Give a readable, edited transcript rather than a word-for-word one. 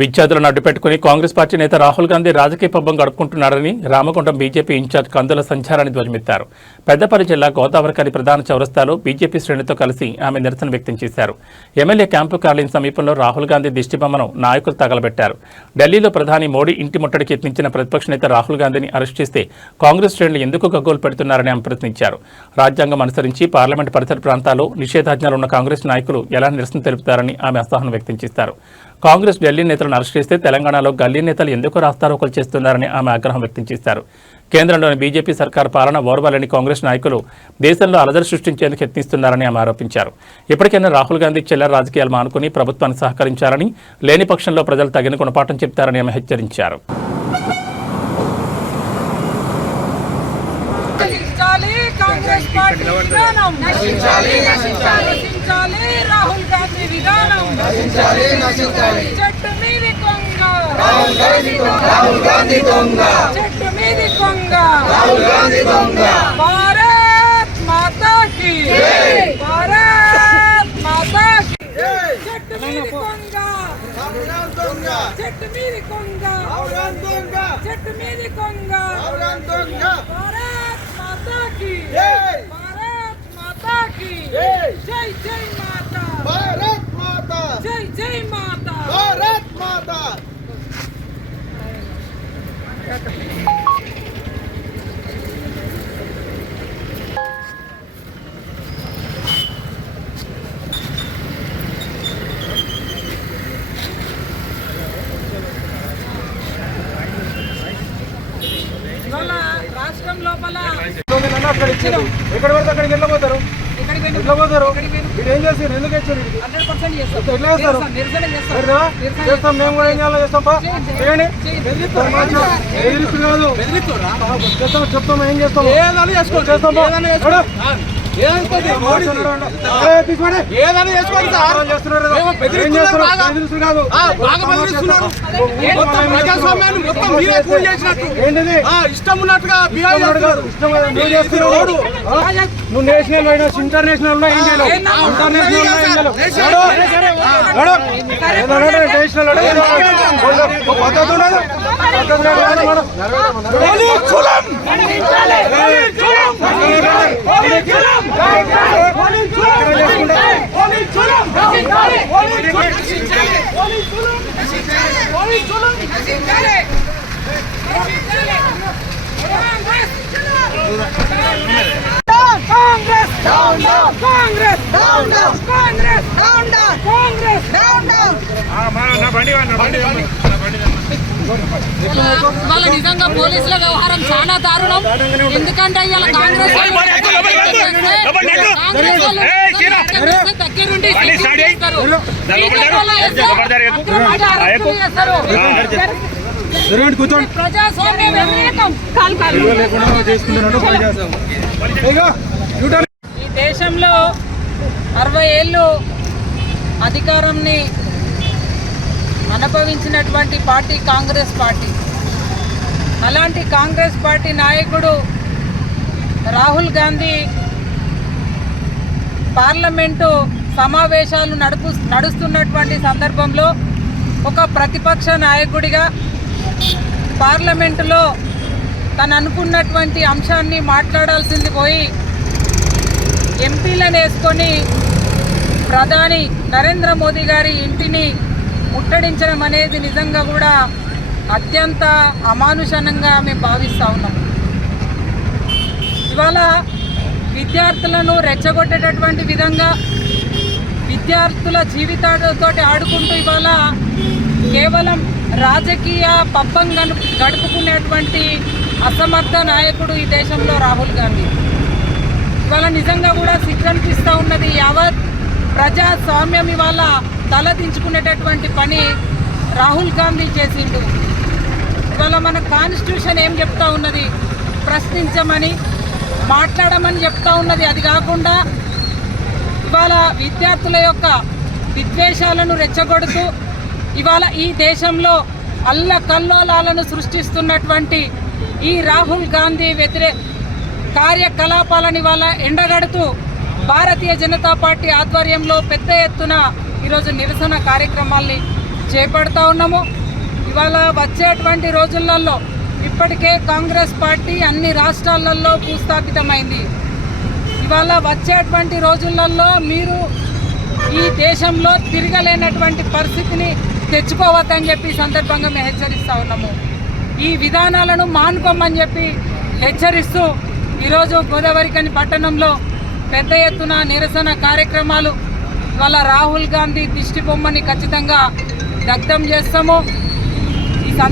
విద్యార్థులను అడ్డుపెట్టుకుని కాంగ్రెస్ పార్టీ నేత రాహుల్ గాంధీ రాజకీయ పబ్బం గడుపుకుంటున్నారని రామగుండం బీజేపీ ఇన్ఛార్జ్ కందుల సంచారాన్ని ధ్వజమెత్తారు. పెద్దపల్లి జిల్లా గోదావరికని ప్రధాన చౌరస్తాలో బీజేపీ శ్రేణులతో కలిసి ఆమె నిరసన వ్యక్తం చేశారు. ఎమ్మెల్యే క్యాంపు కార్యాలయం సమీపంలో రాహుల్ గాంధీ దిష్టిబొమ్మను నాయకులు తగలబెట్టారు. ఢిల్లీలో ప్రధాని మోడీ ఇంటి ముట్టడికి యత్నించిన ప్రతిపక్ష నేత రాహుల్ గాంధీని అరెస్ట్ చేస్తే కాంగ్రెస్ శ్రేణులు ఎందుకు గగ్గోలు పెడుతున్నారని ఆమె ప్రశ్నించారు. రాజ్యాంగం అనుసరించి పార్లమెంటు పరిసర ప్రాంతాల్లో నిషేధాజ్ఞలు ఉన్న కాంగ్రెస్ నాయకులు ఎలా నిరసన తెలుపుతారని ఆమె అసహనం వ్యక్తం చేశారు. కాంగ్రెస్ ఢిల్లీ నేతలను అరెస్ట్ చేస్తే తెలంగాణలో గల్లీ నేతలు ఎందుకు రాస్తారోకలు చేస్తున్నారని ఆమె ఆగ్రహం వ్యక్తం చేశారు. కేంద్రంలోని బీజేపీ సర్కార్ పాలన ఓర్వలేని కాంగ్రెస్ నాయకులు దేశంలో అలజడి సృష్టించేందుకు యత్నిస్తున్నారని ఆమె ఆరోపించారు. ఇప్పటికైనా రాహుల్ గాంధీ చిల్లర రాజకీయాలు మానుకుని ప్రభుత్వానికి సహకరించాలని, లేని పక్షంలో ప్రజలు తగిన గుణపాఠం చెప్తారని ఆమె హెచ్చరించారు. కాంగ్రెస్ పార్టీ విధానం నశించాలి, నశించాలి, నశించాలి. రాహుల్ గాంధీ విధానం నశించాలి, నశించాలి. చెట్టు మీది కొంగ రాహుల్ గాంధీ దొంగ, రాహుల్ గాంధీ దొంగ. చెట్టు మీది కొంగ రాహుల్ గాంధీ దొంగ. భారత్ మాతా కీ జై, భారత్ మాతా కీ జై. చెట్టు మీది కొంగ రాహుల్ గాంధీ దొంగ, చెట్టు మీది కొంగ రాహుల్ గాంధీ దొంగ. చెట్టు మీది కొంగ రాహుల్ గాంధీ దొంగ. భారత్ మాతా కీ జై, భారత్ మాతా కీ జై. జై జై మాతా, భారత్ మాతా. జై జై మాతా, భారత్ మాతా. ఇవాళ రాష్ట్రం లోపల ఎక్కడ పడితే అక్కడికి వెళ్ళబోతారు, ఎట్లా పోతారు? మీరు ఏం చేస్తారు? ఎందుకు వచ్చారు? ఎట్లా చేస్తారు? చేస్తాం, మేము కూడా ఏం చేయాలో చేస్తాం. చేయండి, కాదు చెప్తాం, ఏం చేస్తాం చేస్తాం. ఇష్టం ఉన్నట్టుగా నువ్వు నేషనల్ అయినా ఇంటర్నేషనల్ ఏం చేయలేవు. Congress down down, Congress down down, Congress down down, Congress down down. వాళ్ళ నిజంగా పోలీసుల వ్యవహారం చాలా దారుణం. ఎందుకంటే ఇవాళ కాంగ్రెస్ దగ్గరుండి ప్రజాస్వామ్య వ్యతిరేకం. ఈ దేశంలో 60 ఏళ్ళు అధికారాన్ని అనుభవించినటువంటి పార్టీ కాంగ్రెస్ పార్టీ. అలాంటి కాంగ్రెస్ పార్టీ నాయకుడు రాహుల్ గాంధీ పార్లమెంటు సమావేశాలు నడుస్తున్నటువంటి సందర్భంలో ఒక ప్రతిపక్ష నాయకుడిగా పార్లమెంటులో తను అనుకున్నటువంటి అంశాన్ని మాట్లాడాల్సింది పోయి ఎంపీలను వేసుకొని ప్రధాని నరేంద్ర మోదీ గారి ఇంటిని ముట్టడించడం అనేది నిజంగా కూడా అత్యంత అమానుషంగా మేము భావిస్తూ ఉన్నాం. ఇవాళ విద్యార్థులను రెచ్చగొట్టేటటువంటి విధంగా విద్యార్థుల జీవితాలతో ఆడుకుంటూ ఇవాళ కేవలం రాజకీయ పబ్బం గడుపుకునేటువంటి అసమర్థ నాయకుడు ఈ దేశంలో రాహుల్ గాంధీ. ఇవాళ నిజంగా కూడా సిగ్గనిపిస్తూ ఉన్నది. యావత్ ప్రజాస్వామ్యం ఇవాళ తలదించుకునేటటువంటి పని రాహుల్ గాంధీ చేసిండు. ఇవాళ మన కాన్స్టిట్యూషన్ ఏం చెప్తా ఉన్నది? ప్రశ్నించమని, మాట్లాడమని చెప్తా ఉన్నది. అది కాకుండా ఇవాళ విద్యార్థుల యొక్క విద్వేషాలను రెచ్చగొడుతూ ఇవాళ ఈ దేశంలో అల్లకల్లోలాలను సృష్టిస్తున్నటువంటి ఈ రాహుల్ గాంధీ కార్యకలాపాలని వాళ్ళ ఎండగడుతూ భారతీయ జనతా పార్టీ ఆధ్వర్యంలో పెద్ద ఎత్తున ఈరోజు నిరసన కార్యక్రమాల్ని చేపడతా ఉన్నాము. ఇవాళ వచ్చేటువంటి రోజులలో ఇప్పటికే కాంగ్రెస్ పార్టీ అన్ని రాష్ట్రాలలో భూస్థాపితమైంది. ఇవాళ వచ్చేటువంటి రోజులలో మీరు ఈ దేశంలో తిరగలేనటువంటి పరిస్థితిని తెచ్చుకోవద్దని చెప్పి సందర్భంగా మేము హెచ్చరిస్తూ ఉన్నాము. ఈ విధానాలను మానుకోమని చెప్పి హెచ్చరిస్తూ ఈరోజు గోదావరిఖని పట్టణంలో పెద్ద ఎత్తున నిరసన కార్యక్రమాలు, ఇవాళ రాహుల్ గాంధీ దిష్టి బొమ్మని ఖచ్చితంగా దగ్ధం చేస్తాము. ఈ సందర్భంగా